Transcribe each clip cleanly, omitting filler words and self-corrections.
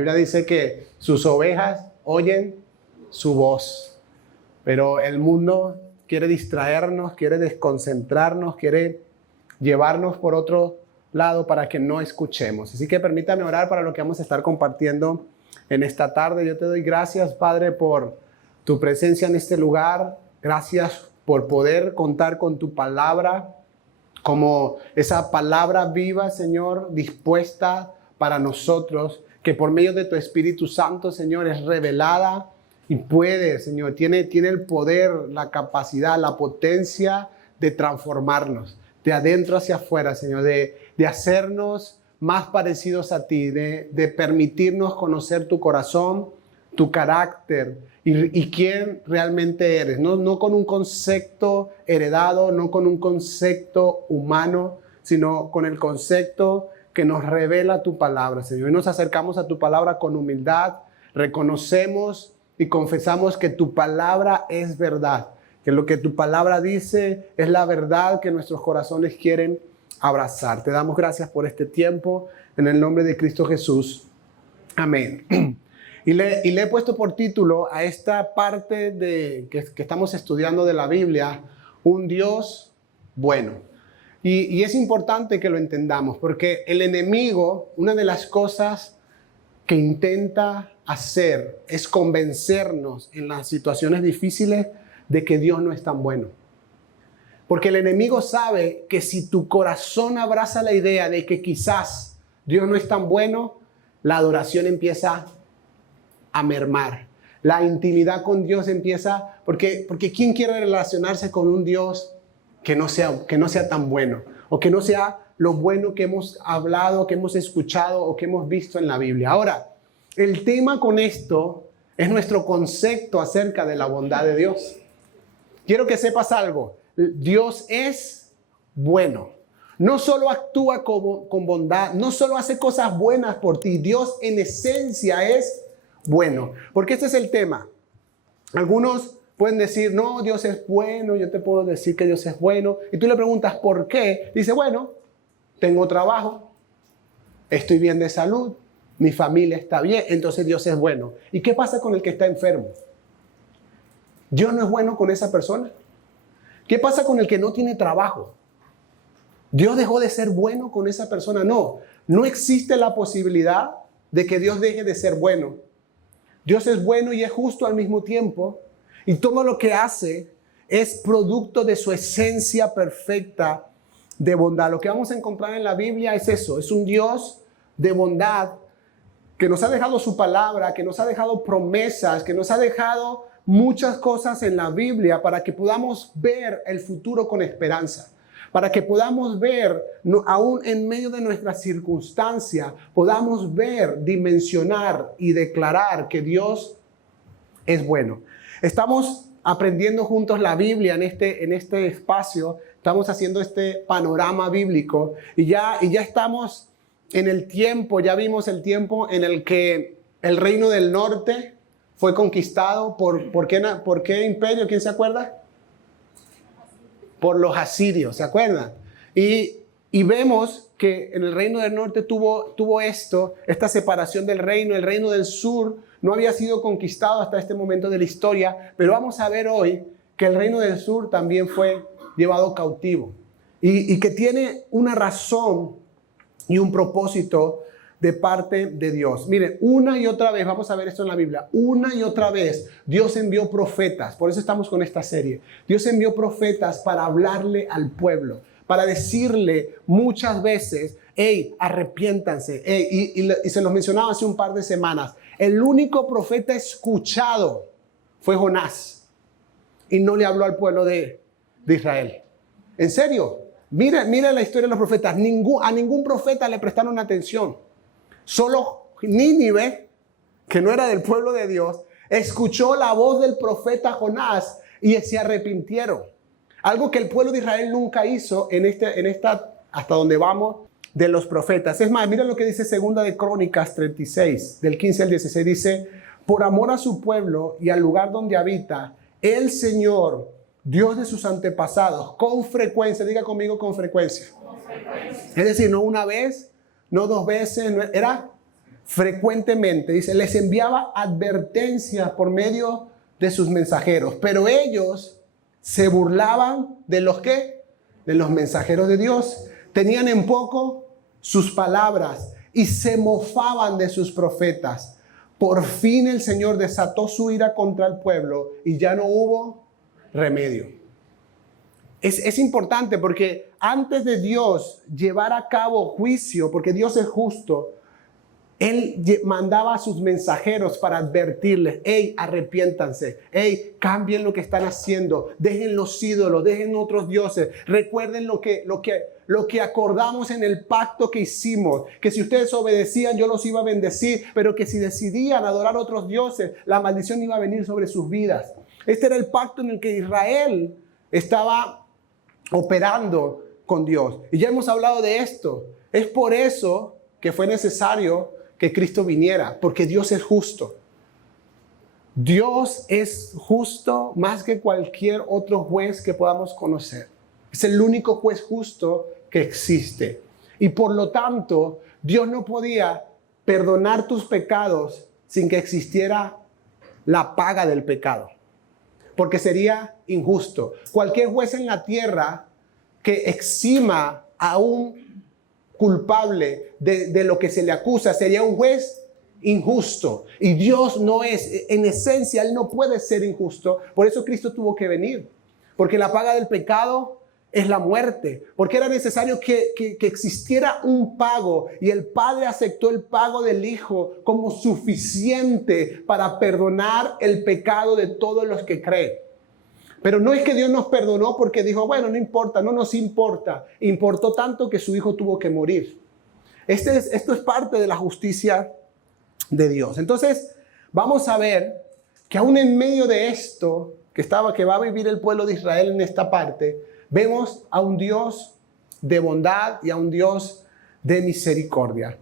Biblia dice que sus ovejas oyen su voz. Pero el mundo quiere distraernos, quiere desconcentrarnos, quiere llevarnos por otro lado para que no escuchemos. Así que permítame orar para lo que vamos a estar compartiendo en esta tarde. Yo te doy gracias, Padre, por tu presencia en este lugar. Gracias por poder contar con tu palabra, como esa palabra viva, Señor, dispuesta para nosotros, que por medio de tu Espíritu Santo, Señor, es revelada y puede, Señor, tiene el poder, la capacidad, la potencia de transformarnos de adentro hacia afuera, Señor, de hacernos más parecidos a ti, de permitirnos conocer tu corazón, tu carácter y quién realmente eres. No con un concepto heredado, no con un concepto humano, sino con el concepto que nos revela tu palabra, Señor. Y nos acercamos a tu palabra con humildad, reconocemos y confesamos que tu palabra es verdad, que lo que tu palabra dice es la verdad que nuestros corazones quieren abrazar. Te damos gracias por este tiempo, en el nombre de Cristo Jesús. Amén. Y le he puesto por título a esta parte que estamos estudiando de la Biblia, un Dios bueno. Y es importante que lo entendamos, porque el enemigo, una de las cosas que intenta hacer es convencernos en las situaciones difíciles de que Dios no es tan bueno. Porque el enemigo sabe que si tu corazón abraza la idea de que quizás Dios no es tan bueno, la adoración empieza a mermar. La intimidad con Dios empieza, porque ¿quién quiere relacionarse con un Dios que no sea tan bueno? O que no sea lo bueno que hemos hablado, que hemos escuchado o que hemos visto en la Biblia. Ahora, el tema con esto es nuestro concepto acerca de la bondad de Dios. Quiero que sepas algo. Dios es bueno. No solo actúa con bondad, no solo hace cosas buenas por ti. Dios en esencia es bueno. Porque este es el tema. Algunos pueden decir, no, Dios es bueno. Yo te puedo decir que Dios es bueno. Y tú le preguntas, ¿por qué? Dice, bueno, tengo trabajo, estoy bien de salud, mi familia está bien, entonces Dios es bueno. ¿Y qué pasa con el que está enfermo? ¿Dios no es bueno con esa persona? ¿Qué pasa con el que no tiene trabajo? ¿Dios dejó de ser bueno con esa persona? No existe la posibilidad de que Dios deje de ser bueno. Dios es bueno y es justo al mismo tiempo, y todo lo que hace es producto de su esencia perfecta de bondad. Lo que vamos a encontrar en la Biblia es eso, es un Dios de bondad que nos ha dejado su palabra, que nos ha dejado promesas, que nos ha dejado muchas cosas en la Biblia para que podamos ver el futuro con esperanza, para que podamos ver, aún en medio de nuestra circunstancia, podamos ver, dimensionar y declarar que Dios es bueno. Estamos aprendiendo juntos la Biblia en este espacio, estamos haciendo este panorama bíblico y ya estamos en el tiempo, ya vimos el tiempo en el que el reino del norte fue conquistado ¿por qué imperio? ¿Quién se acuerda? Por los asirios, ¿se acuerdan? Y vemos que en el reino del norte tuvo esta separación del reino. El reino del sur no había sido conquistado hasta este momento de la historia, pero vamos a ver hoy que el reino del sur también fue llevado cautivo y que tiene una razón y un propósito de parte de Dios. Mire, una y otra vez, vamos a ver esto en la Biblia, una y otra vez Dios envió profetas, por eso estamos con esta serie. Dios envió profetas para hablarle al pueblo, para decirle muchas veces, hey, arrepiéntanse. Y se los mencionaba hace un par de semanas, el único profeta escuchado fue Jonás y no le habló al pueblo de Israel. ¿En serio? Mira la historia de los profetas. A ningún profeta le prestaron atención. Solo Nínive, que no era del pueblo de Dios, escuchó la voz del profeta Jonás y se arrepintieron. Algo que el pueblo de Israel nunca hizo en esta, hasta donde vamos, de los profetas. Es más, mira lo que dice Segunda de Crónicas 36, del 15 al 16. Dice, por amor a su pueblo y al lugar donde habita, el Señor, Dios de sus antepasados, con frecuencia, diga conmigo con frecuencia. Es decir, no una vez, no dos veces, era frecuentemente, dice, les enviaba advertencias por medio de sus mensajeros, pero ellos se burlaban de los ¿qué? De los mensajeros de Dios. Tenían en poco sus palabras y se mofaban de sus profetas. Por fin el Señor desató su ira contra el pueblo y ya no hubo remedio. Es importante porque antes de Dios llevar a cabo juicio, porque Dios es justo, Él mandaba a sus mensajeros para advertirles, hey, arrepiéntanse, hey, cambien lo que están haciendo, dejen los ídolos, dejen otros dioses, recuerden lo que acordamos en el pacto que hicimos, que si ustedes obedecían yo los iba a bendecir, pero que si decidían adorar a otros dioses, la maldición iba a venir sobre sus vidas. Este era el pacto en el que Israel estaba operando con Dios. Y ya hemos hablado de esto. Es por eso que fue necesario que Cristo viniera, porque Dios es justo. Dios es justo más que cualquier otro juez que podamos conocer. Es el único juez justo que existe. Y por lo tanto, Dios no podía perdonar tus pecados sin que existiera la paga del pecado, porque sería injusto. Cualquier juez en la tierra que exima a un culpable de lo que se le acusa sería un juez injusto. Y Dios no es, en esencia, Él no puede ser injusto. Por eso Cristo tuvo que venir. Porque la paga del pecado es la muerte. Porque era necesario que existiera un pago. Y el Padre aceptó el pago del Hijo como suficiente para perdonar el pecado de todos los que creen. Pero no es que Dios nos perdonó porque dijo, bueno, no importa, no nos importa. Importó tanto que su Hijo tuvo que morir. Esto es parte de la justicia de Dios. Entonces, vamos a ver que aún en medio de esto que va a vivir el pueblo de Israel en esta parte, vemos a un Dios de bondad y a un Dios de misericordia.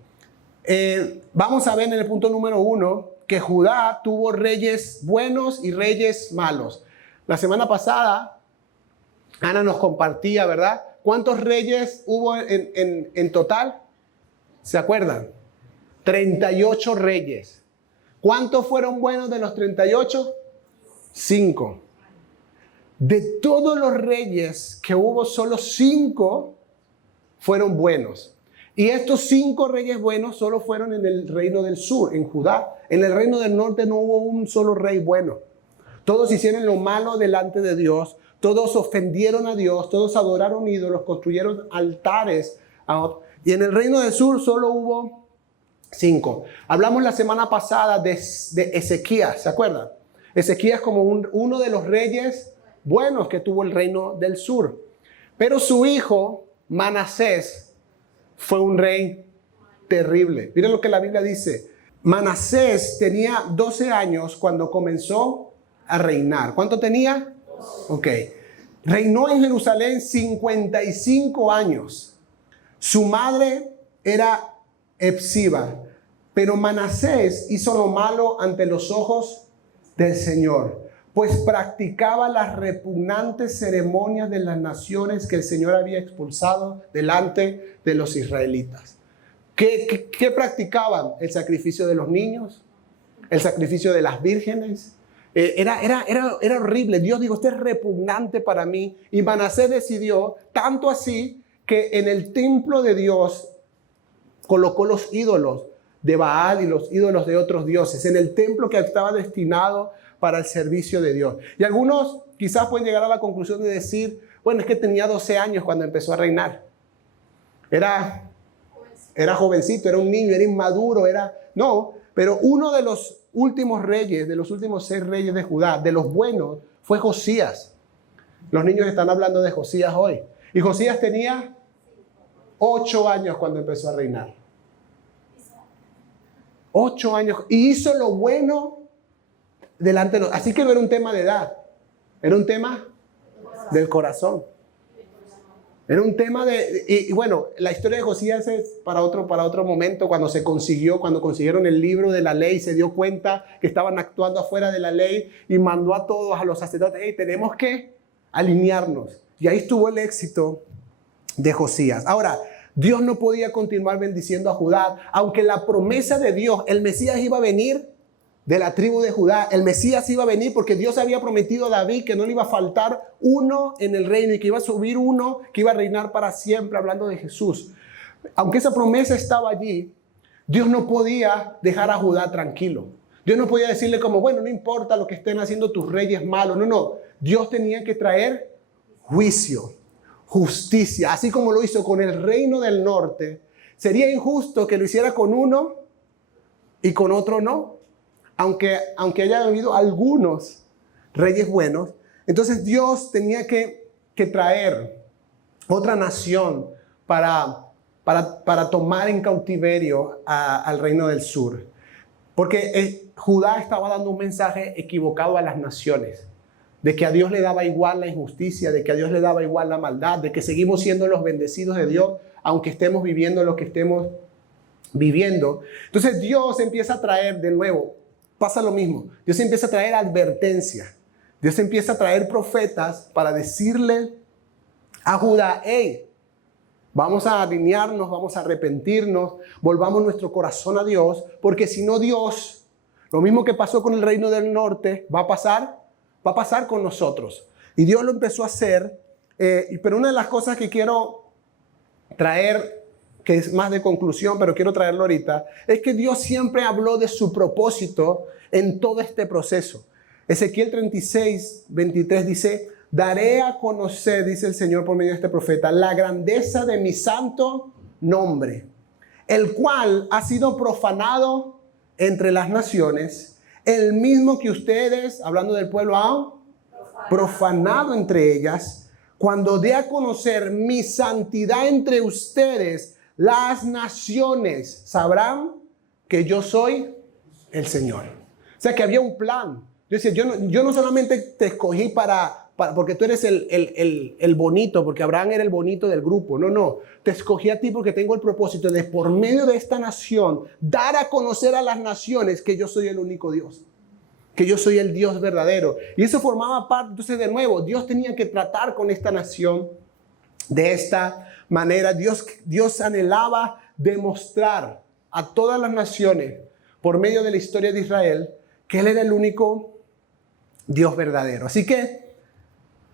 Vamos a ver en el punto número 1 que Judá tuvo reyes buenos y reyes malos. La semana pasada, Ana nos compartía, ¿verdad? ¿Cuántos reyes hubo en total? ¿Se acuerdan? 38 reyes. ¿Cuántos fueron buenos de los 38? 5. De todos los reyes que hubo, solo 5 fueron buenos. Y estos 5 reyes buenos solo fueron en el reino del sur, en Judá. En el reino del norte no hubo un solo rey bueno. Todos hicieron lo malo delante de Dios, todos ofendieron a Dios, todos adoraron ídolos, construyeron altares. Y en el reino del sur solo hubo 5. Hablamos la semana pasada de Ezequías, ¿se acuerdan? Ezequías como uno de los reyes buenos que tuvo el reino del sur. Pero su hijo, Manasés, fue un rey terrible. Miren lo que la Biblia dice. Manasés tenía 12 años cuando comenzó a reinar. ¿Cuánto tenía? 12. Ok. Reinó en Jerusalén 55 años. Su madre era Hepsiba, pero Manasés hizo lo malo ante los ojos del Señor, pues practicaba las repugnantes ceremonias de las naciones que el Señor había expulsado delante de los israelitas. ¿Qué practicaban? El sacrificio de los niños, el sacrificio de las vírgenes. Era horrible. Dios dijo, esto es repugnante para mí. Y Manasés decidió, tanto así, que en el templo de Dios colocó los ídolos de Baal y los ídolos de otros dioses, en el templo que estaba destinado para el servicio de Dios. Y algunos quizás pueden llegar a la conclusión de decir, bueno, es que tenía 12 años cuando empezó a reinar. Era jovencito, era un niño, era inmaduro, No, pero uno de los últimos reyes, de los últimos 6 reyes de Judá, de los buenos, fue Josías. Los niños están hablando de Josías hoy. Y Josías tenía 8 años cuando empezó a reinar. 8 años. Y hizo lo bueno delante de los... Así que no era un tema de edad. Era un tema del corazón. Era un tema de... Y bueno, la historia de Josías es para otro momento, cuando consiguieron el libro de la ley, se dio cuenta que estaban actuando afuera de la ley y mandó a todos, a los sacerdotes, hey, tenemos que alinearnos. Y ahí estuvo el éxito de Josías. Ahora, Dios no podía continuar bendiciendo a Judá, aunque la promesa de Dios, el Mesías iba a venir de la tribu de Judá. El Mesías iba a venir porque Dios había prometido a David que no le iba a faltar uno en el reino y que iba a subir uno que iba a reinar para siempre, hablando de Jesús. Aunque esa promesa estaba allí, Dios no podía dejar a Judá tranquilo. Dios no podía decirle como, bueno, no importa lo que estén haciendo tus reyes malos. No, no. Dios tenía que traer juicio, justicia, así como lo hizo con el reino del norte. Sería injusto que lo hiciera con uno y con otro no. Aunque haya habido algunos reyes buenos, entonces Dios tenía que traer otra nación para tomar en cautiverio al reino del sur. Porque Judá estaba dando un mensaje equivocado a las naciones, de que a Dios le daba igual la injusticia, de que a Dios le daba igual la maldad, de que seguimos siendo los bendecidos de Dios, aunque estemos viviendo lo que estemos viviendo. Entonces Dios empieza a traer de nuevo, pasa lo mismo. Dios empieza a traer advertencia. Dios empieza a traer profetas para decirle a Judá, hey, vamos a alinearnos, vamos a arrepentirnos, volvamos nuestro corazón a Dios, porque si no Dios, lo mismo que pasó con el reino del norte, va a pasar con nosotros. Y Dios lo empezó a hacer, pero una de las cosas que quiero traer, que es más de conclusión, pero quiero traerlo ahorita, es que Dios siempre habló de su propósito en todo este proceso. Ezequiel 36, 23 dice, daré a conocer, dice el Señor por medio de este profeta, la grandeza de mi santo nombre, el cual ha sido profanado entre las naciones, el mismo que ustedes, hablando del pueblo, han profanado entre ellas, cuando dé a conocer mi santidad entre ustedes, las naciones sabrán que yo soy el Señor. O sea que había un plan. Yo decía, yo no solamente te escogí porque tú eres el bonito, porque Abraham era el bonito del grupo. No. Te escogí a ti porque tengo el propósito de, por medio de esta nación, dar a conocer a las naciones que yo soy el único Dios. Que yo soy el Dios verdadero. Y eso formaba parte, entonces de nuevo, Dios tenía que tratar con esta nación de esta manera. Dios anhelaba demostrar a todas las naciones, por medio de la historia de Israel, que Él era el único Dios verdadero. Así que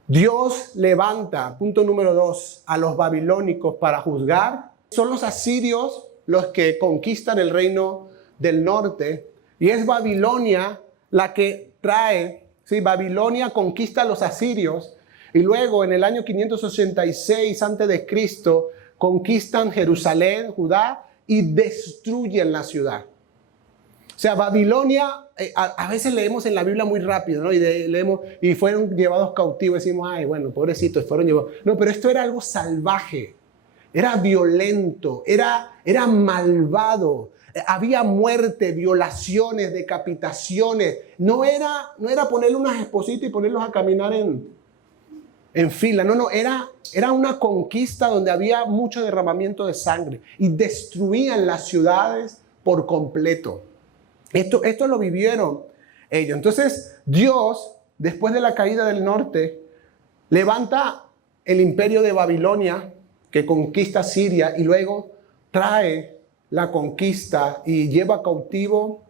Dios levanta, punto número 2, a los babilónicos para juzgar. Son los asirios los que conquistan el reino del norte. Y es Babilonia la que trae, ¿sí? Babilonia conquista a los asirios. Y luego en el año 586 a.C. conquistan Jerusalén, Judá, y destruyen la ciudad. O sea, Babilonia, a veces leemos en la Biblia muy rápido, ¿no? Leemos, y fueron llevados cautivos. Decimos, ay, bueno, pobrecitos, fueron llevados. No, pero esto era algo salvaje. Era violento, era malvado. Había muerte, violaciones, decapitaciones. No era ponerle unas espositas y ponerlos a caminar en fila. No, era una conquista donde había mucho derramamiento de sangre y destruían las ciudades por completo. Esto lo vivieron ellos. Entonces Dios, después de la caída del norte, levanta el imperio de Babilonia que conquista Siria y luego trae la conquista y lleva cautivo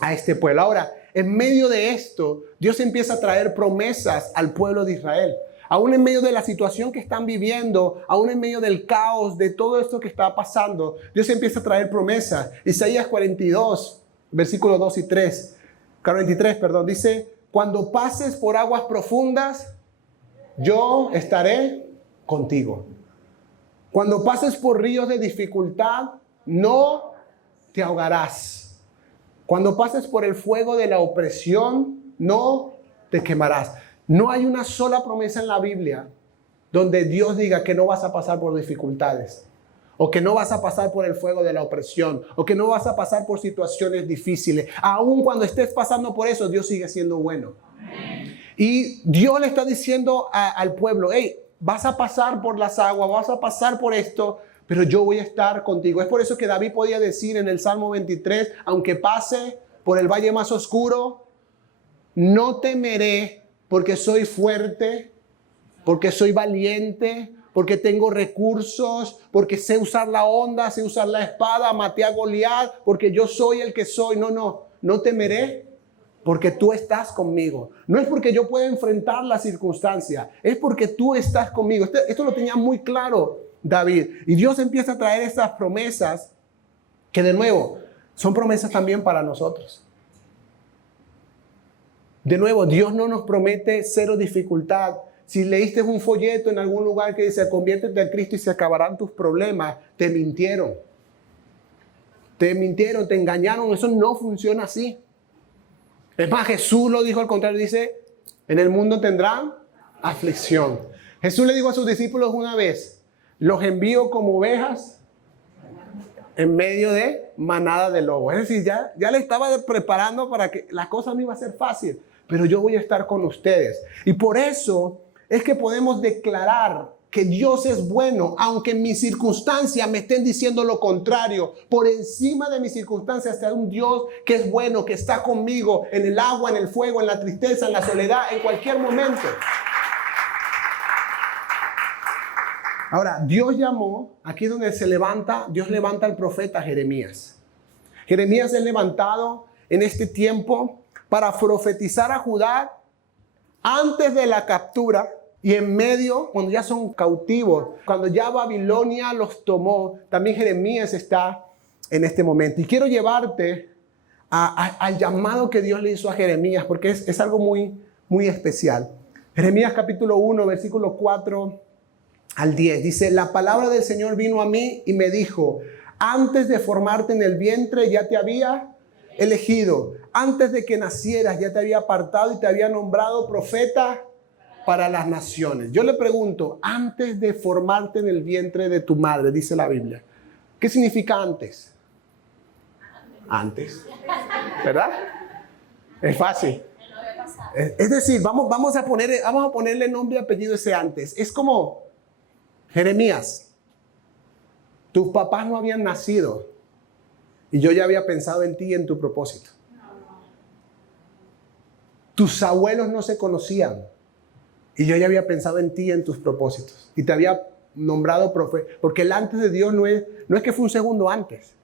a este pueblo. Ahora, en medio de esto, Dios empieza a traer promesas al pueblo de Israel. Aún en medio de la situación que están viviendo, aún en medio del caos, de todo esto que está pasando, Dios empieza a traer promesas. Isaías 42, versículos 2 y 3. 43, perdón, dice, cuando pases por aguas profundas, yo estaré contigo. Cuando pases por ríos de dificultad, no te ahogarás. Cuando pases por el fuego de la opresión, no te quemarás. No hay una sola promesa en la Biblia donde Dios diga que no vas a pasar por dificultades, o que no vas a pasar por el fuego de la opresión, o que no vas a pasar por situaciones difíciles. Aún cuando estés pasando por eso, Dios sigue siendo bueno. Amén. Y Dios le está diciendo al pueblo, hey, vas a pasar por las aguas, vas a pasar por esto, pero yo voy a estar contigo. Es por eso que David podía decir en el Salmo 23, aunque pase por el valle más oscuro, no temeré porque soy fuerte, porque soy valiente, porque tengo recursos, porque sé usar la honda, sé usar la espada, maté a Goliat, porque yo soy el que soy. No temeré porque tú estás conmigo. No es porque yo pueda enfrentar la circunstancia, es porque tú estás conmigo. Esto lo tenía muy claro David. Y Dios empieza a traer estas promesas que, de nuevo, son promesas también para nosotros. De nuevo, Dios no nos promete cero dificultad. Si leíste un folleto en algún lugar que dice conviértete a Cristo y se acabarán tus problemas, te mintieron. Te mintieron, te engañaron. Eso no funciona así. Es más, Jesús lo dijo al contrario. Dice, en el mundo tendrán aflicción. Jesús le dijo a sus discípulos una vez, los envío como ovejas en medio de manada de lobos. Es decir, ya le estaba preparando para que la cosa no iba a ser fácil. Pero yo voy a estar con ustedes. Y por eso es que podemos declarar que Dios es bueno, aunque en mis circunstancias me estén diciendo lo contrario. Por encima de mis circunstancias está un Dios que es bueno, que está conmigo en el agua, en el fuego, en la tristeza, en la soledad, en cualquier momento. Ahora, Dios llamó, aquí donde Dios levanta al profeta Jeremías. Jeremías es levantado en este tiempo para profetizar a Judá antes de la captura y en medio, cuando ya son cautivos, cuando ya Babilonia los tomó. También Jeremías está en este momento. Y quiero llevarte al llamado que Dios le hizo a Jeremías, porque es algo muy, muy especial. Jeremías capítulo 1, versículo 4 al 10. Dice, la palabra del Señor vino a mí y me dijo, antes de formarte en el vientre ya te había elegido. Antes de que nacieras ya te había apartado y te había nombrado profeta para las naciones. Yo le pregunto, antes de formarte en el vientre de tu madre, dice la Biblia, ¿qué significa antes? Antes, ¿verdad? Es fácil. Es decir, vamos a ponerle nombre y apellido ese antes. Es como Jeremías, tus papás no habían nacido y yo ya había pensado en ti y en tu propósito. Tus abuelos no se conocían y yo ya había pensado en ti y en tus propósitos. Y te había nombrado profeta. Porque el antes de Dios no es que fue un segundo antes.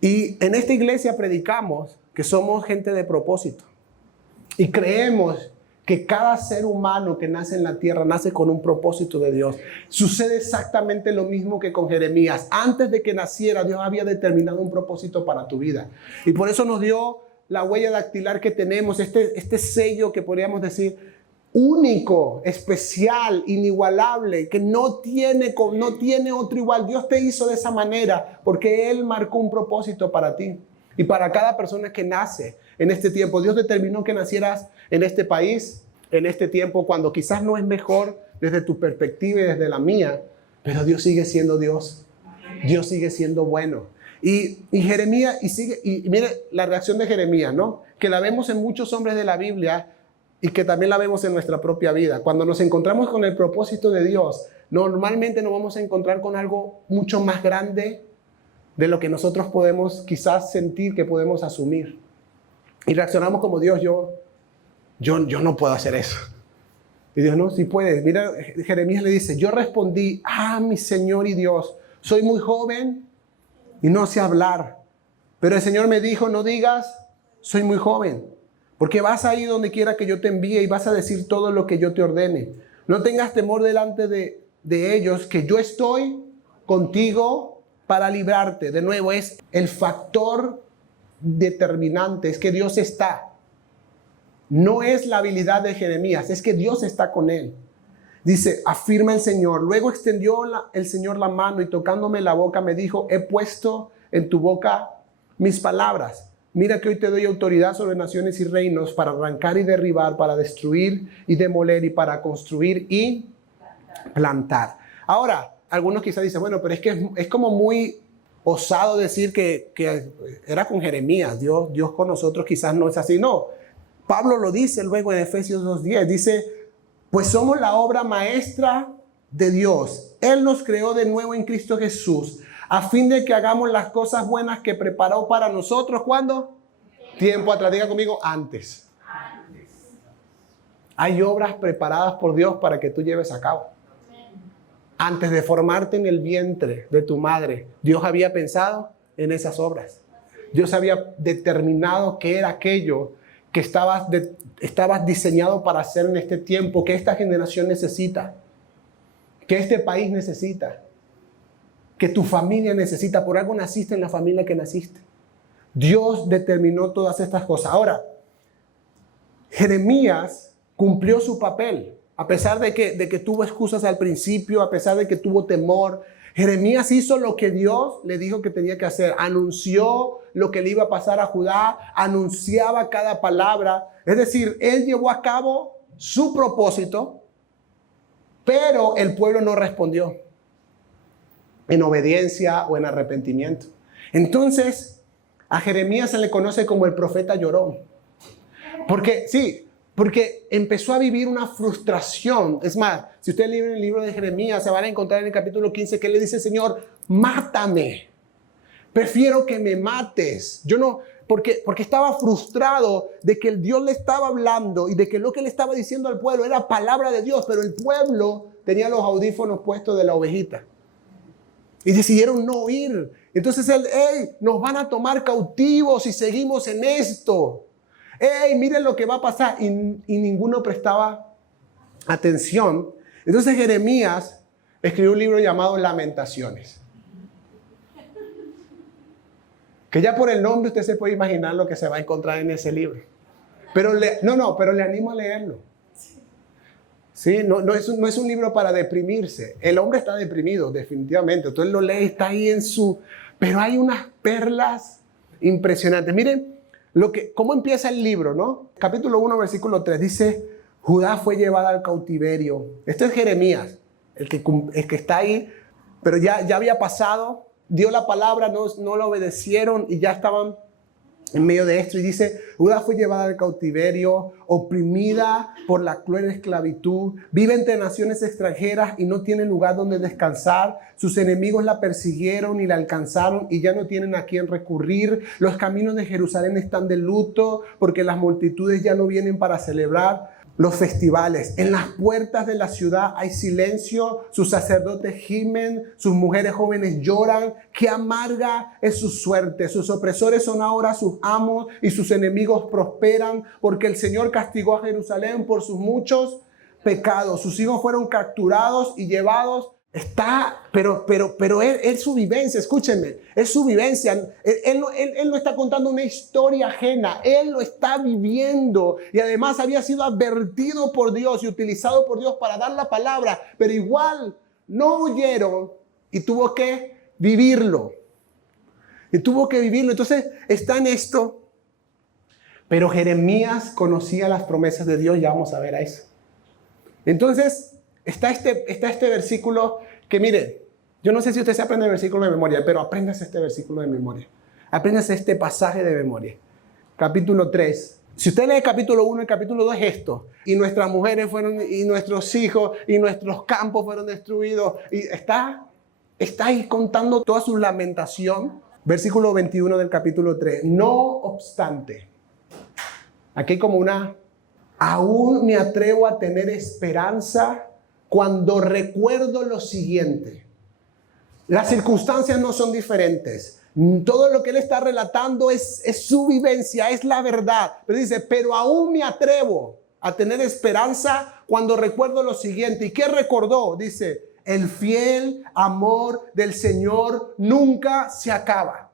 Y en esta iglesia predicamos que somos gente de propósito. Y creemos que cada ser humano que nace en la tierra nace con un propósito de Dios. Sucede exactamente lo mismo que con Jeremías. Antes de que naciera, Dios había determinado un propósito para tu vida. Y por eso nos dio la huella dactilar que tenemos, este sello que podríamos decir único, especial, inigualable, que no tiene otro igual. Dios te hizo de esa manera porque Él marcó un propósito para ti. Y para cada persona que nace en este tiempo, Dios determinó que nacieras en este país, en este tiempo, cuando quizás no es mejor desde tu perspectiva y desde la mía, pero Dios sigue siendo Dios. Dios sigue siendo bueno. Y Jeremías, y mire la reacción de Jeremías, ¿no? Que la vemos en muchos hombres de la Biblia y que también la vemos en nuestra propia vida. Cuando nos encontramos con el propósito de Dios, normalmente nos vamos a encontrar con algo mucho más grande de lo que nosotros podemos quizás sentir que podemos asumir. Y reaccionamos como Dios, yo no puedo hacer eso. Y Dios, no, sí puedes. Mira, Jeremías le dice, yo respondí, mi Señor y Dios, soy muy joven y no sé hablar. Pero el Señor me dijo, no digas, soy muy joven, porque vas a ir donde quiera que yo te envíe y vas a decir todo lo que yo te ordene. No tengas temor delante de ellos, que yo estoy contigo para librarte. De nuevo, es el factor determinante, es que Dios está. No es la habilidad de Jeremías, es que Dios está con él. Dice, afirma el Señor. Luego extendió el Señor la mano y tocándome la boca me dijo, he puesto en tu boca mis palabras. Mira que hoy te doy autoridad sobre naciones y reinos para arrancar y derribar, para destruir y demoler y para construir y plantar. Ahora, algunos quizás dicen, bueno, pero es que es como muy osado decir que era con Jeremías. Dios con nosotros quizás no es así. No, Pablo lo dice luego en Efesios 2:10. Dice, pues somos la obra maestra de Dios. Él nos creó de nuevo en Cristo Jesús, a fin de que hagamos las cosas buenas que preparó para nosotros. ¿Cuándo? Tiempo atrás. Diga conmigo, antes. Hay obras preparadas por Dios para que tú lleves a cabo. Antes de formarte en el vientre de tu madre, Dios había pensado en esas obras. Dios había determinado qué era aquello que estabas diseñado para hacer en este tiempo, que esta generación necesita, que este país necesita, que tu familia necesita. Por algo naciste en la familia que naciste. Dios determinó todas estas cosas. Ahora, Jeremías cumplió su papel. A pesar de que tuvo excusas al principio, a pesar de que tuvo temor, Jeremías hizo lo que Dios le dijo que tenía que hacer. Anunció lo que le iba a pasar a Judá, anunciaba cada palabra. Es decir, él llevó a cabo su propósito, pero el pueblo no respondió en obediencia o en arrepentimiento. Entonces, a Jeremías se le conoce como el profeta llorón. Porque empezó a vivir una frustración. Es más, si ustedes leen el libro de Jeremías, se van a encontrar en el capítulo 15 que él le dice: Señor, mátame. Prefiero que me mates. Porque estaba frustrado de que el Dios le estaba hablando y de que lo que le estaba diciendo al pueblo era palabra de Dios, pero el pueblo tenía los audífonos puestos de la ovejita. Y decidieron no oír. Entonces nos van a tomar cautivos si seguimos en esto. Miren lo que va a pasar. Y ninguno prestaba atención. Entonces Jeremías escribió un libro llamado Lamentaciones. Que ya por el nombre usted se puede imaginar lo que se va a encontrar en ese libro. Pero le animo a leerlo. ¿Sí? No es un libro para deprimirse. El hombre está deprimido, definitivamente. Entonces lo lee y está ahí Pero hay unas perlas impresionantes. Miren cómo empieza el libro, ¿no? Capítulo 1, versículo 3, dice: Judá fue llevada al cautiverio. Este es Jeremías, el que está ahí, pero ya había pasado, dio la palabra, no la obedecieron y ya estaban en medio de esto. Y dice: Judá fue llevada al cautiverio, oprimida por la cruel esclavitud, vive entre naciones extranjeras y no tiene lugar donde descansar. Sus enemigos la persiguieron y la alcanzaron y ya no tienen a quién recurrir. Los caminos de Jerusalén están de luto porque las multitudes ya no vienen para celebrar los festivales. En las puertas de la ciudad hay silencio, sus sacerdotes gimen, sus mujeres jóvenes lloran. Qué amarga es su suerte. Sus opresores son ahora sus amos y sus enemigos prosperan, porque el Señor castigó a Jerusalén por sus muchos pecados. Sus hijos fueron capturados y llevados. Pero es su vivencia, escúchenme, es su vivencia. Él no está contando una historia ajena, él lo está viviendo y además había sido advertido por Dios y utilizado por Dios para dar la palabra, pero igual no oyeron y tuvo que vivirlo. Entonces está en esto, pero Jeremías conocía las promesas de Dios, ya vamos a ver a eso. Entonces, está este versículo que, mire, yo no sé si usted se aprende el versículo de memoria, pero apréndase este versículo de memoria. Apréndase este pasaje de memoria. Capítulo 3. Si usted lee el capítulo 1, el capítulo 2 es esto. Y nuestras mujeres y nuestros hijos y nuestros campos fueron destruidos. Y está ahí contando toda su lamentación. Versículo 21 del capítulo 3. No obstante. Aquí hay como aún me atrevo a tener esperanza cuando recuerdo lo siguiente. Las circunstancias no son diferentes. Todo lo que él está relatando es su vivencia, es la verdad. Pero dice: pero aún me atrevo a tener esperanza cuando recuerdo lo siguiente. ¿Y qué recordó? Dice: el fiel amor del Señor nunca se acaba.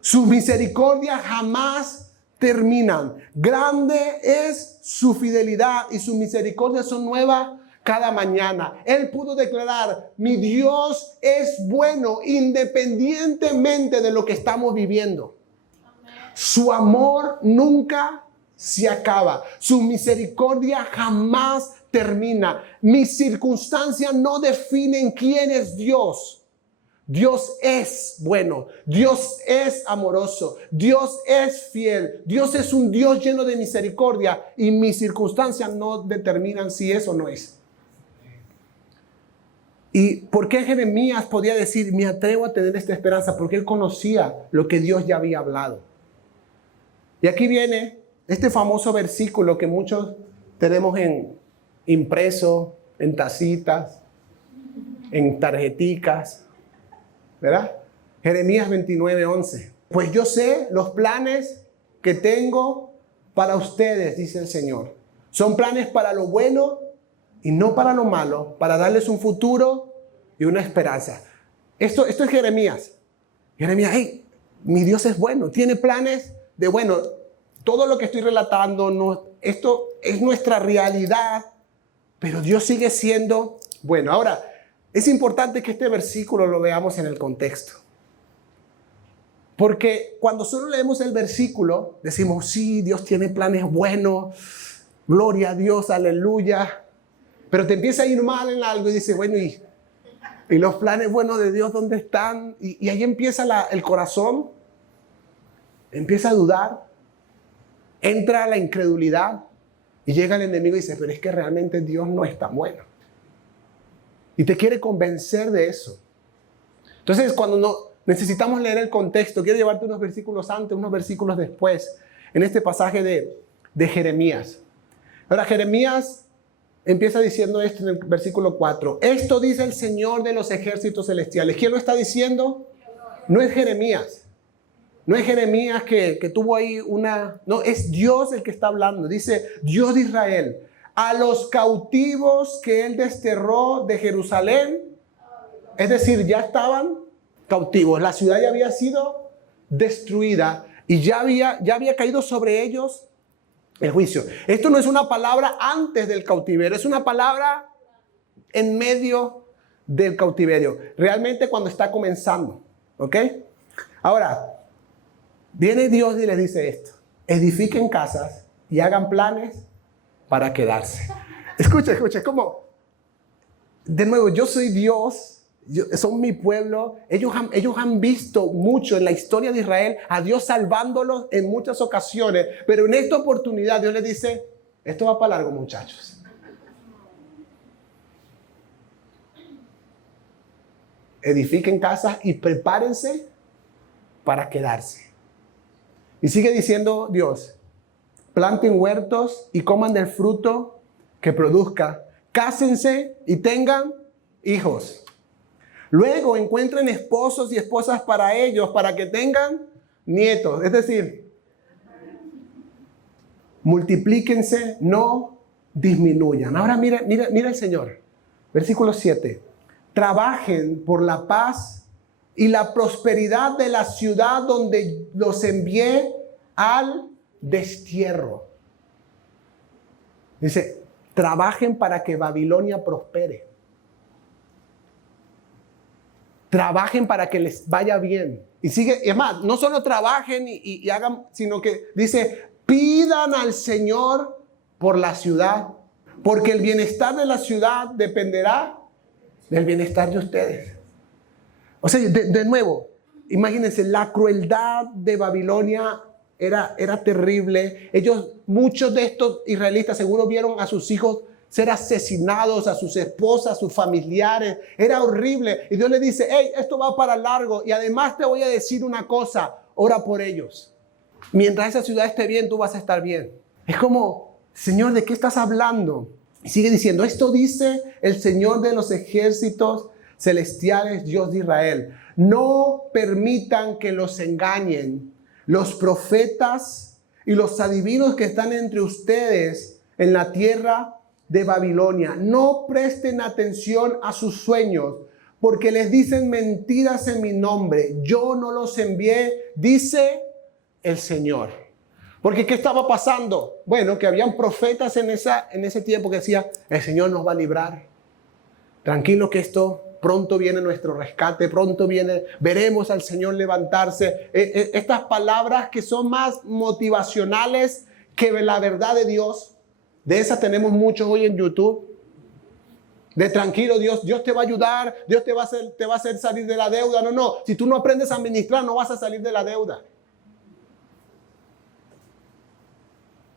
Su misericordia jamás terminan. Grande es su fidelidad y sus misericordias son nuevas cada mañana. Él pudo declarar: mi Dios es bueno independientemente de lo que estamos viviendo. Su amor nunca se acaba. Su misericordia jamás termina. Mis circunstancias no definen quién es Dios. Dios es bueno, Dios es amoroso, Dios es fiel, Dios es un Dios lleno de misericordia y mis circunstancias no determinan si es o no es. ¿Y por qué Jeremías podía decir: me atrevo a tener esta esperanza? Porque él conocía lo que Dios ya había hablado. Y aquí viene este famoso versículo que muchos tenemos en impreso, en tacitas, en tarjeticas, ¿verdad? Jeremías 29:11. Pues yo sé los planes que tengo para ustedes, dice el Señor. Son planes para lo bueno y no para lo malo, para darles un futuro y una esperanza. Esto es Jeremías. Jeremías, hey, mi Dios es bueno, tiene planes de bueno. Todo lo que estoy relatando, no, esto es nuestra realidad, pero Dios sigue siendo bueno. Ahora, es importante que este versículo lo veamos en el contexto. Porque cuando solo leemos el versículo, decimos, sí, Dios tiene planes buenos, gloria a Dios, aleluya. Pero te empieza a ir mal en algo y dices, bueno, ¿y los planes buenos de Dios dónde están? Y ahí empieza el corazón, empieza a dudar, entra la incredulidad y llega el enemigo y dice, pero es que realmente Dios no es tan bueno. Y te quiere convencer de eso. Entonces, cuando necesitamos leer el contexto, quiero llevarte unos versículos antes, unos versículos después, en este pasaje de Jeremías. Ahora, Jeremías empieza diciendo esto en el versículo 4. Esto dice el Señor de los ejércitos celestiales. ¿Quién lo está diciendo? No es Jeremías. No es Jeremías que tuvo ahí una... No, es Dios el que está hablando. Dice, Dios de Israel, a los cautivos que Él desterró de Jerusalén, es decir, ya estaban cautivos. La ciudad ya había sido destruida y ya había caído sobre ellos el juicio. Esto no es una palabra antes del cautiverio, es una palabra en medio del cautiverio. Realmente cuando está comenzando, ¿ok? Ahora, viene Dios y les dice esto. Edifiquen casas y hagan planes para quedarse. Escucha, es como, de nuevo, yo soy Dios. Son mi pueblo. Ellos han visto mucho en la historia de Israel a Dios salvándolos en muchas ocasiones, pero en esta oportunidad Dios les dice, esto va para largo, muchachos. Edifiquen casas y prepárense para quedarse. Y sigue diciendo Dios, planten huertos y coman del fruto que produzca, cásense y tengan hijos. Luego encuentren esposos y esposas para ellos, para que tengan nietos. Es decir, multiplíquense, no disminuyan. Ahora mira el Señor. Versículo 7. Trabajen por la paz y la prosperidad de la ciudad donde los envié al destierro. Dice, trabajen para que Babilonia prospere. Trabajen para que les vaya bien. Y sigue, y es más, no solo trabajen y hagan, sino que dice, pidan al Señor por la ciudad, porque el bienestar de la ciudad dependerá del bienestar de ustedes. O sea, de nuevo, imagínense, la crueldad de Babilonia era terrible. Muchos de estos israelitas seguro vieron a sus hijos ser asesinados, a sus esposas, a sus familiares. Era horrible. Y Dios le dice, hey, esto va para largo. Y además te voy a decir una cosa, ora por ellos. Mientras esa ciudad esté bien, tú vas a estar bien. Es como, Señor, ¿de qué estás hablando? Y sigue diciendo, esto dice el Señor de los ejércitos celestiales, Dios de Israel. No permitan que los engañen los profetas y los adivinos que están entre ustedes en la tierra de Babilonia. No presten atención a sus sueños, porque les dicen mentiras en mi nombre. Yo no los envié, dice el Señor. Porque ¿qué estaba pasando? Bueno, que habían profetas en ese tiempo que decían, el Señor nos va a librar. Tranquilo que esto pronto viene nuestro rescate, pronto viene, veremos al Señor levantarse. Estas palabras que son más motivacionales que la verdad de Dios. De esas tenemos muchos hoy en YouTube. De tranquilo, Dios te va a ayudar, Dios te va a hacer salir de la deuda. No, si tú no aprendes a administrar, no vas a salir de la deuda.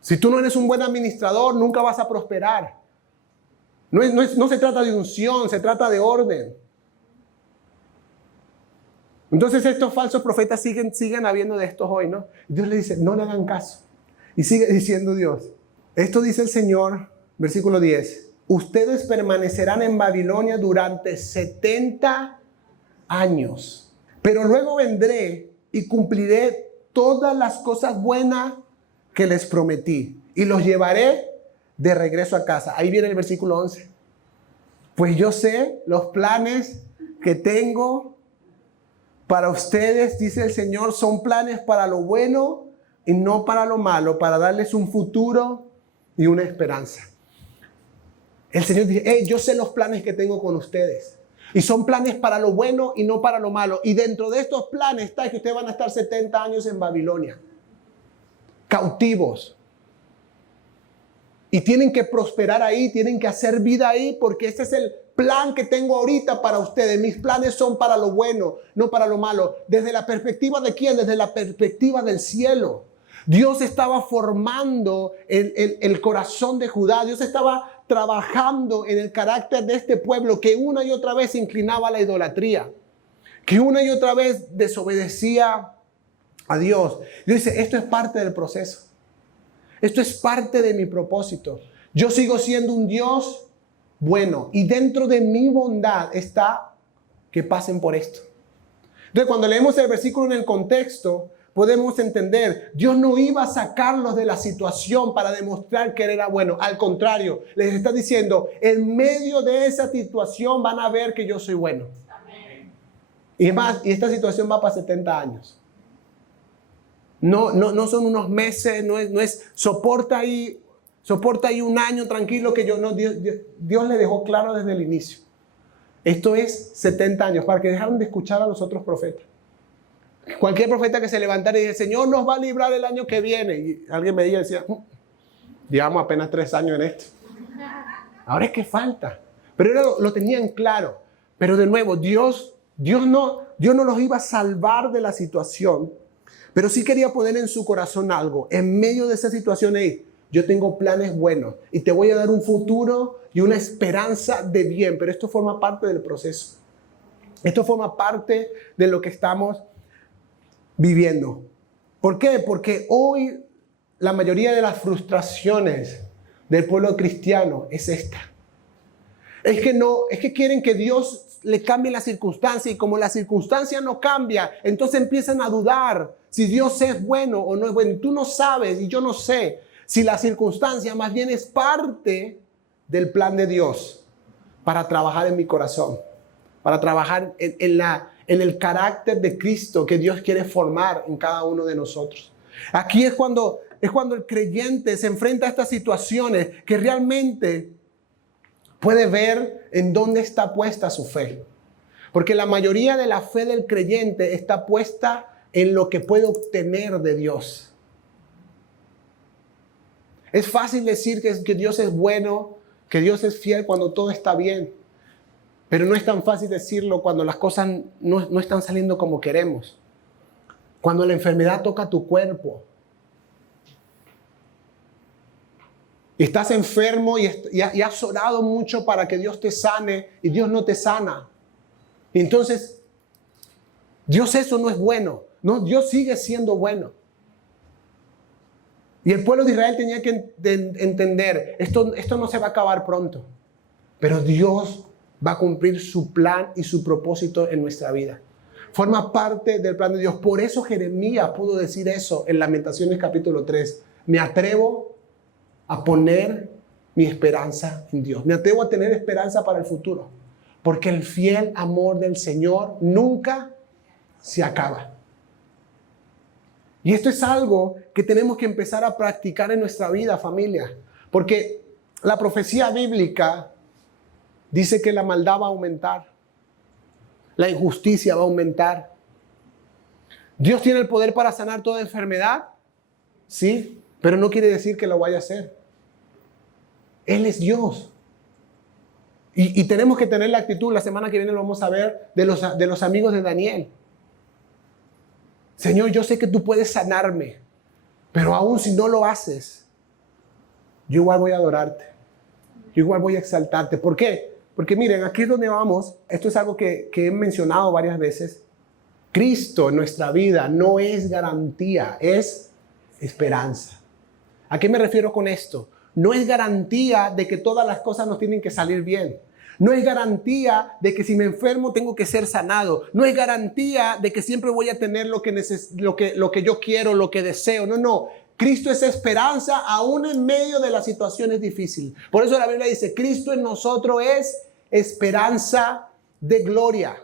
Si tú no eres un buen administrador, nunca vas a prosperar. No se trata de unción, se trata de orden. Entonces estos falsos profetas siguen habiendo de estos hoy, ¿no? Dios le dice, no le hagan caso. Y sigue diciendo Dios, Esto dice el Señor, versículo 10. Ustedes permanecerán en Babilonia durante 70 años. Pero luego vendré y cumpliré todas las cosas buenas que les prometí. Y los llevaré de regreso a casa. Ahí viene el versículo 11. Pues yo sé los planes que tengo para ustedes, dice el Señor, son planes para lo bueno y no para lo malo, para darles un futuro y una esperanza. El Señor dice, hey, yo sé los planes que tengo con ustedes. Y son planes para lo bueno y no para lo malo. Y dentro de estos planes está que ustedes van a estar 70 años en Babilonia, cautivos. Y tienen que prosperar ahí, tienen que hacer vida ahí, porque este es el plan que tengo ahorita para ustedes. Mis planes son para lo bueno, no para lo malo. ¿Desde la perspectiva de quién? Desde la perspectiva del cielo. Dios estaba formando el corazón de Judá. Dios estaba trabajando en el carácter de este pueblo que una y otra vez se inclinaba a la idolatría, que una y otra vez desobedecía a Dios. Dios dice, esto es parte del proceso. Esto es parte de mi propósito. Yo sigo siendo un Dios bueno y dentro de mi bondad está que pasen por esto. Entonces, cuando leemos el versículo en el contexto, podemos entender, Dios no iba a sacarlos de la situación para demostrar que Él era bueno. Al contrario, les está diciendo, en medio de esa situación van a ver que yo soy bueno. Amén. Y más, y esta situación va para 70 años. No son unos meses, no es soporta ahí un año tranquilo que Dios le dejó claro desde el inicio. Esto es 70 años, para que dejaron de escuchar a los otros profetas. Cualquier profeta que se levantara y dice, el Señor nos va a librar el año que viene. Y alguien me decía, llevamos apenas 3 años en esto. Ahora es que falta. Pero lo tenían claro. Pero de nuevo, Dios no los iba a salvar de la situación. Pero sí quería poner en su corazón algo. En medio de esa situación, yo tengo planes buenos y te voy a dar un futuro y una esperanza de bien. Pero esto forma parte del proceso. Esto forma parte de lo que estamos viviendo. ¿Por qué? Porque hoy la mayoría de las frustraciones del pueblo cristiano es esta. Es que quieren que Dios le cambie la circunstancia y como la circunstancia no cambia, entonces empiezan a dudar si Dios es bueno o no es bueno. Tú no sabes y yo no sé si la circunstancia más bien es parte del plan de Dios para trabajar en mi corazón, para trabajar en el carácter de Cristo que Dios quiere formar en cada uno de nosotros. Aquí es cuando el creyente se enfrenta a estas situaciones que realmente puede ver en dónde está puesta su fe. Porque la mayoría de la fe del creyente está puesta en lo que puede obtener de Dios. Es fácil decir que Dios es bueno, que Dios es fiel cuando todo está bien. Pero no es tan fácil decirlo cuando las cosas no están saliendo como queremos. Cuando la enfermedad toca tu cuerpo. Estás enfermo y has orado mucho para que Dios te sane y Dios no te sana. Y entonces, Dios eso no es bueno. No, Dios sigue siendo bueno. Y el pueblo de Israel tenía que entender, esto no se va a acabar pronto. Pero Dios va a cumplir su plan y su propósito en nuestra vida. Forma parte del plan de Dios. Por eso Jeremías pudo decir eso en Lamentaciones capítulo 3. Me atrevo a poner mi esperanza en Dios. Me atrevo a tener esperanza para el futuro. Porque el fiel amor del Señor nunca se acaba. Y esto es algo que tenemos que empezar a practicar en nuestra vida, familia. Porque la profecía bíblica dice que la maldad va a aumentar. La injusticia va a aumentar. ¿Dios tiene el poder para sanar toda enfermedad? Sí, pero no quiere decir que lo vaya a hacer. Él es Dios. Y tenemos que tener la actitud, la semana que viene lo vamos a ver, de los amigos de Daniel. Señor, yo sé que tú puedes sanarme, pero aún si no lo haces, yo igual voy a adorarte. Yo igual voy a exaltarte. ¿Por qué? Porque miren, aquí es donde vamos. Esto es algo que he mencionado varias veces. Cristo en nuestra vida no es garantía, es esperanza. ¿A qué me refiero con esto? no es garantía de que todas las cosas nos tienen que salir bien. No es garantía de que si me enfermo tengo que ser sanado. No es garantía de que siempre voy a tener lo que yo quiero, lo que deseo. No, no. Cristo es esperanza aún en medio de las situaciones difíciles. Por eso la Biblia dice, Cristo en nosotros es esperanza de gloria.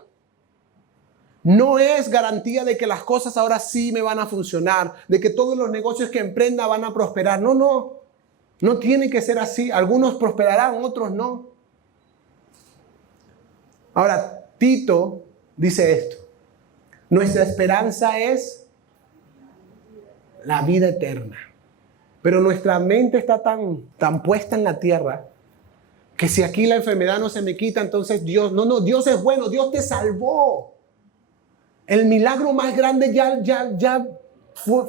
No es garantía de que las cosas ahora sí me van a funcionar, de que todos los negocios que emprenda van a prosperar. No, no. No tiene que ser así. Algunos prosperarán, otros no. Ahora, Tito dice esto. Nuestra esperanza es la vida eterna. Pero nuestra mente está tan puesta en la tierra que si aquí la enfermedad no se me quita, entonces Dios, no, Dios es bueno, Dios te salvó. El milagro más grande ya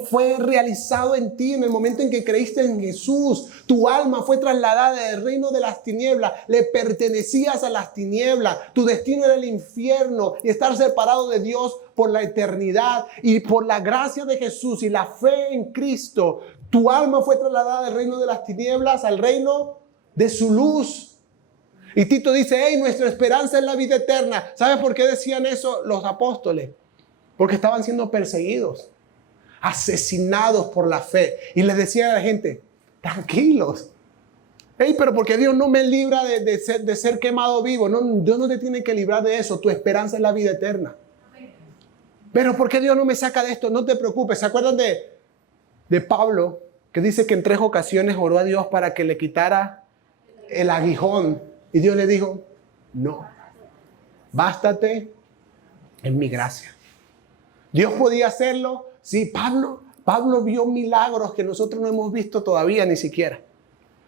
fue realizado en ti en el momento en que creíste en Jesús. Tu alma fue trasladada del reino de las tinieblas. Le pertenecías a las tinieblas. Tu destino era el infierno y estar separado de Dios por la eternidad. Y por la gracia de Jesús y la fe en Cristo, tu alma fue trasladada del reino de las tinieblas al reino de su luz. Y Tito dice, hey, nuestra esperanza es la vida eterna. ¿Sabes por qué decían eso los apóstoles? Porque estaban siendo perseguidos, asesinados por la fe. Y les decía a la gente, tranquilos. Hey, pero porque Dios no me libra de ser quemado vivo. No, Dios no te tiene que librar de eso. Tu esperanza es la vida eterna. Pero ¿por qué Dios no me saca de esto? No te preocupes. ¿Se acuerdan de Pablo? Que dice que en 3 ocasiones oró a Dios para que le quitara el aguijón. Y Dios le dijo, no, bástate en mi gracia. Dios podía hacerlo. Sí, Pablo vio milagros que nosotros no hemos visto todavía ni siquiera.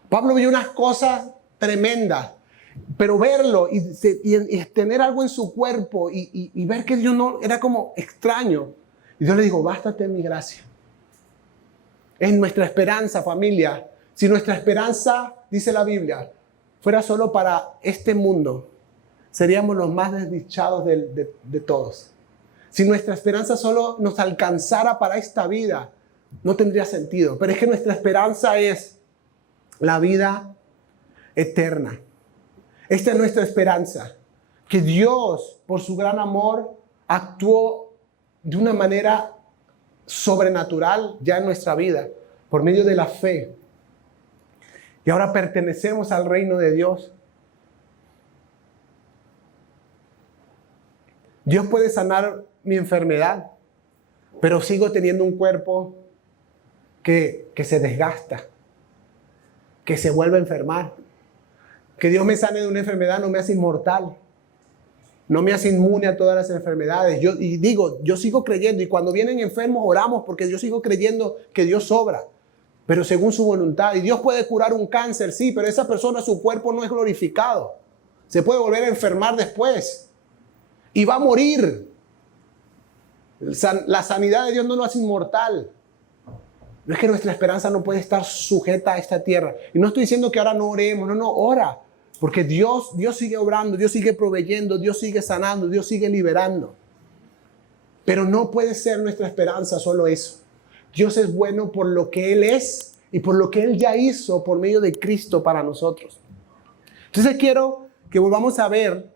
Pablo vio unas cosas tremendas, pero verlo y tener algo en su cuerpo y ver que Dios no era como extraño. Y Dios le dijo, bástate en mi gracia. Es nuestra esperanza, familia. Si nuestra esperanza, dice la Biblia, fuera solo para este mundo, seríamos los más desdichados de todos. Si nuestra esperanza solo nos alcanzara para esta vida, no tendría sentido. Pero es que nuestra esperanza es la vida eterna. Esta es nuestra esperanza. Que Dios, por su gran amor, actuó de una manera sobrenatural ya en nuestra vida, por medio de la fe. Y ahora pertenecemos al reino de Dios. Dios puede sanar mi enfermedad, pero sigo teniendo un cuerpo que se desgasta, que se vuelve a enfermar. Que Dios me sane de una enfermedad no me hace inmortal, no me hace inmune a todas las enfermedades. Yo sigo creyendo, y cuando vienen enfermos oramos porque yo sigo creyendo que Dios obra, pero según su voluntad. Y Dios puede curar un cáncer, sí, pero esa persona, su cuerpo no es glorificado. Se puede volver a enfermar después y va a morir. La sanidad de Dios no lo hace inmortal. No es que nuestra esperanza no puede estar sujeta a esta tierra. Y no estoy diciendo que ahora no oremos, no, ora. Porque Dios sigue obrando, Dios sigue proveyendo, Dios sigue sanando, Dios sigue liberando. Pero no puede ser nuestra esperanza solo eso. Dios es bueno por lo que Él es y por lo que Él ya hizo por medio de Cristo para nosotros. Entonces quiero que volvamos a ver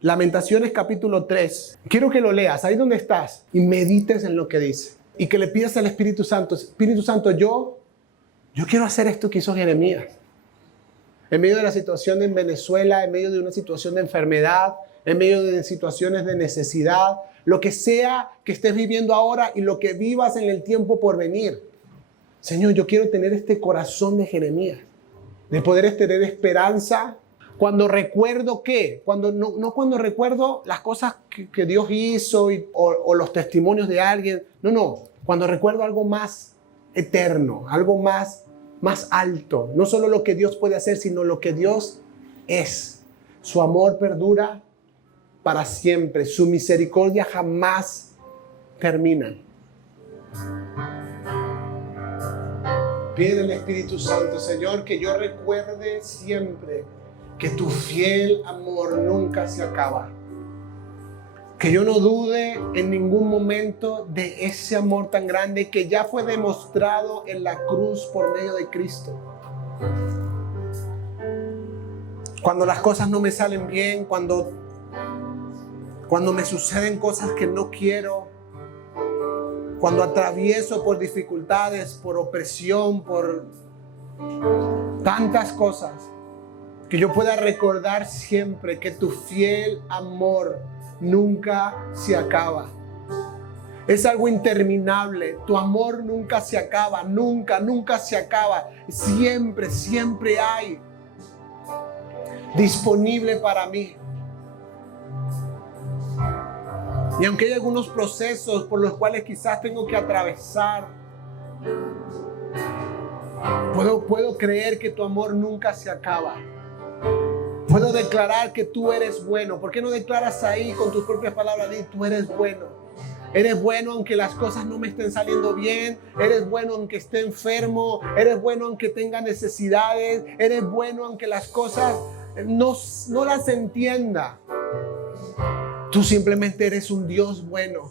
Lamentaciones capítulo 3. Quiero que lo leas ahí donde estás y medites en lo que dice. Y que le pidas al Espíritu Santo, Espíritu Santo, yo quiero hacer esto que hizo Jeremías. En medio de la situación en Venezuela, en medio de una situación de enfermedad, en medio de situaciones de necesidad, lo que sea que estés viviendo ahora y lo que vivas en el tiempo por venir. Señor, yo quiero tener este corazón de Jeremías, de poder tener esperanza cuando recuerdo cuando recuerdo las cosas que Dios hizo o los testimonios de alguien. No, cuando recuerdo algo más eterno, algo más alto. No solo lo que Dios puede hacer, sino lo que Dios es. Su amor perdura para siempre. Su misericordia jamás termina. Pide al Espíritu Santo, Señor, que yo recuerde siempre que tu fiel amor nunca se acaba. Que yo no dude en ningún momento de ese amor tan grande que ya fue demostrado en la cruz por medio de Cristo. Cuando las cosas no me salen bien, cuando me suceden cosas que no quiero, cuando atravieso por dificultades, por opresión, por tantas cosas, que yo pueda recordar siempre que tu fiel amor nunca se acaba. Es algo interminable. Tu amor nunca se acaba, nunca, nunca se acaba. Siempre, siempre hay disponible para mí. Y aunque hay algunos procesos por los cuales quizás tengo que atravesar, puedo creer que tu amor nunca se acaba. Puedo declarar que tú eres bueno. ¿Por qué no declaras ahí con tus propias palabras? Di, tú eres bueno. Eres bueno aunque las cosas no me estén saliendo bien. Eres bueno aunque esté enfermo. Eres bueno aunque tenga necesidades. Eres bueno aunque las cosas no las entienda. Tú simplemente eres un Dios bueno.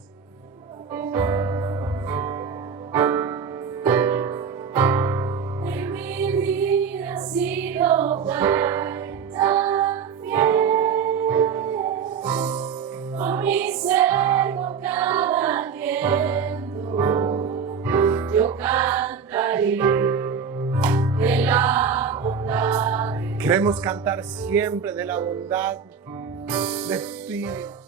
En mi vida has sido tan fiel. Con mi ser, con cada aliento, yo cantaré de la bondad. Queremos cantar siempre de la bondad de ti, Dios.